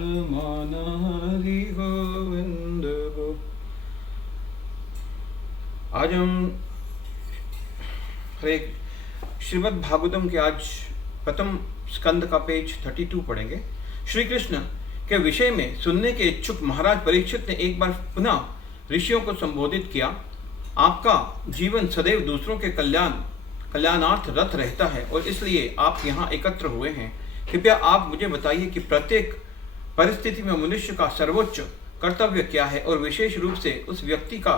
माना हरि गोविंद हो। आज हम हरे श्रीमद् भागवतम के आज प्रथम स्कंद का पेज 32 पढ़ेंगे। श्री कृष्ण के विषय में सुनने के इच्छुक महाराज परीक्षित ने एक बार पुनः ऋषियों को संबोधित किया। आपका जीवन सदैव दूसरों के कल्याणार्थ रत रहता है और इसलिए आप यहाँ एकत्र हुए हैं। कृपया आप मुझे बताइए कि प्रत्येक परिस्थिति में मनुष्य का सर्वोच्च कर्तव्य क्या है और विशेष रूप से उस व्यक्ति का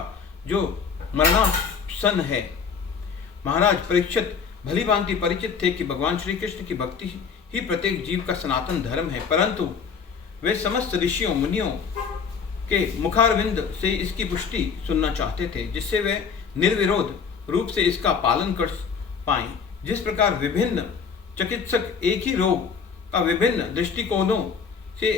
जो मरणासन है। महाराज परीक्षित भली भांति परिचित थे कि भगवान श्री कृष्ण की भक्ति ही प्रत्येक जीव का सनातन धर्म है, परंतु वे समस्त ऋषियों मुनियों के मुखारविंद से इसकी पुष्टि सुनना चाहते थे, जिससे वे निर्विरोध रूप से इसका पालन कर पाएं। जिस प्रकार विभिन्न चिकित्सक एक ही रोग का विभिन्न दृष्टिकोणों से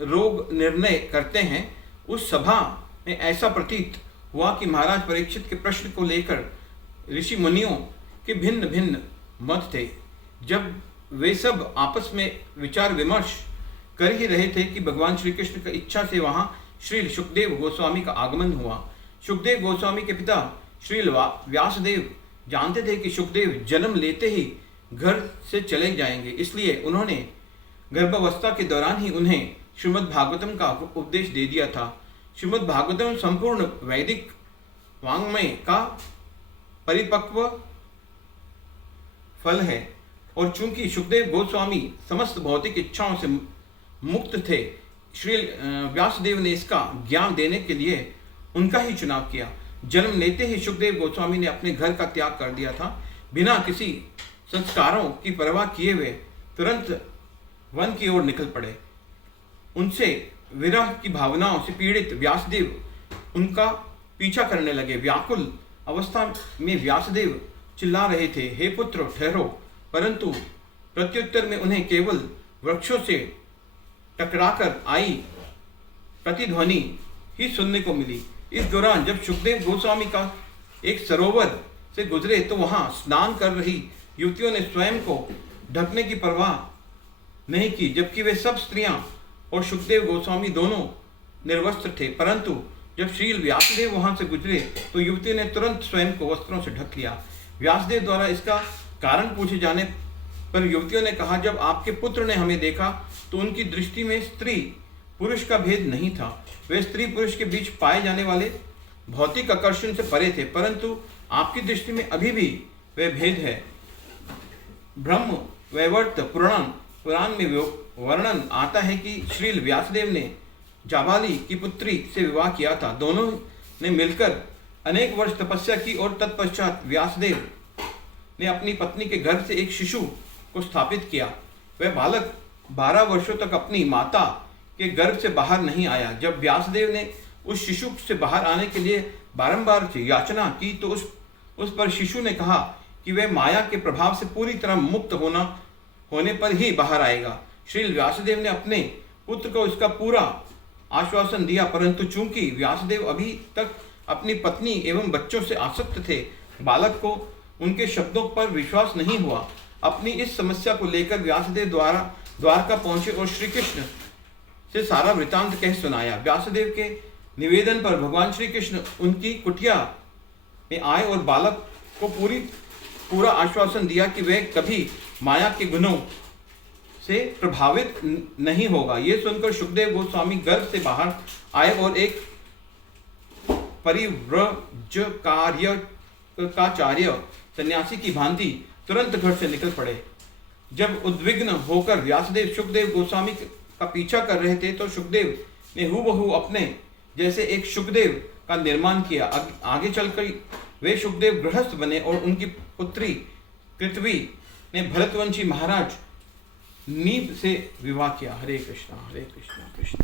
रोग निर्णय करते हैं, उस सभा में ऐसा प्रतीत हुआ कि महाराज परीक्षित के प्रश्न को लेकर ऋषि मुनियों के भिन्न भिन्न मत थे। जब वे सब आपस में विचार विमर्श कर ही रहे थे कि भगवान श्री कृष्ण की इच्छा से वहां श्री सुखदेव गोस्वामी का आगमन हुआ। सुखदेव गोस्वामी के पिता श्री व्यासदेव जानते थे कि सुखदेव जन्म लेते ही घर से चले जाएंगे, इसलिए उन्होंने गर्भावस्था के दौरान ही उन्हें श्रीमद् भागवतम का उपदेश दे दिया था। श्रीमद् भागवतम संपूर्ण वैदिक वाङ्मय का परिपक्व फल है और चूंकि सुखदेव गोस्वामी समस्त भौतिक इच्छाओं से मुक्त थे, श्री व्यासदेव ने इसका ज्ञान देने के लिए उनका ही चुनाव किया। जन्म लेते ही सुखदेव गोस्वामी ने अपने घर का त्याग कर दिया था। बिना किसी संस्कारों की परवाह किए हुए तुरंत वन की ओर निकल पड़े। उनसे विरह की भावनाओं से पीड़ित व्यासदेव उनका पीछा करने लगे। व्याकुल अवस्था में व्यासदेव चिल्ला रहे थे, हे पुत्र ठहरो, परंतु प्रत्युत्तर में उन्हें केवल वृक्षों से टकराकर आई प्रतिध्वनि ही सुनने को मिली। इस दौरान जब सुखदेव गोस्वामी का एक सरोवर से गुजरे तो वहां स्नान कर रही युवतियों ने स्वयं को ढकने की परवाह नहीं की, जबकि वे सब स्त्रियां और सुखदेव गोस्वामी दोनों निर्वस्त्र थे। परंतु जब श्री व्यासदेव वहां से गुजरे तो युवतियों ने तुरंत स्वयं को वस्त्रों से ढक लिया। व्यासदेव द्वारा इसका कारण पूछे जाने पर युवतियों ने कहा, जब आपके पुत्र ने हमें देखा तो उनकी दृष्टि में स्त्री पुरुष का भेद नहीं था। वे स्त्री पुरुष के बीच पाए जाने वाले भौतिक आकर्षण से परे थे, परंतु आपकी दृष्टि में अभी भी वह भेद है। ब्रह्म वैवर्त पुराण में वर्णन आता है कि श्री व्यासदेव ने जाबाली की पुत्री से विवाह किया था। दोनों ने मिलकर अनेक वर्ष तपस्या की और तत्पश्चात व्यासदेव ने अपनी पत्नी के घर से एक शिशु को स्थापित किया। वह बालक 12 वर्षों तक अपनी माता के गर्भ से बाहर नहीं आया। जब व्यासदेव ने उस शिशु से बाहर आने के लिए बारंबार याचना की तो उस पर शिशु ने कहा कि वह माया के प्रभाव से पूरी तरह मुक्त होने पर ही बाहर आएगा। श्री व्यासदेव ने अपने पुत्र को इसका पूरा आश्वासन दिया, परंतु चूंकि व्यासदेव अभी तक अपनी पत्नी एवं बच्चों से आसक्त थे, बालक को उनके शब्दों पर विश्वास नहीं हुआ। अपनी इस समस्या को लेकर व्यासदेव द्वारका पहुंचे और श्री कृष्ण से सारा वृतांत कह सुनाया। व्यासदेव के निवेदन पर भगवान श्री कृष्ण उनकी कुटिया में आए और बालक को पूरा आश्वासन दिया कि वह कभी माया के गुणों से प्रभावित नहीं होगा। ये सुनकर सुखदेव गोस्वामी गर्भ से बाहर आए और एक परिव्रजकाचार्य सन्यासी की भांति तुरंत घर से निकल पड़े। जब उद्विग्न होकर व्यासदेव सुखदेव गोस्वामी का पीछा कर रहे थे तो सुखदेव ने हूबहू अपने जैसे एक सुखदेव का निर्माण किया। आगे चलकर वे सुखदेव गृहस्थ बने और उनकी पुत्री कृतवी ने भरतवंशी महाराज नीब से विवाह किया। हरे कृष्णा कृष्ण।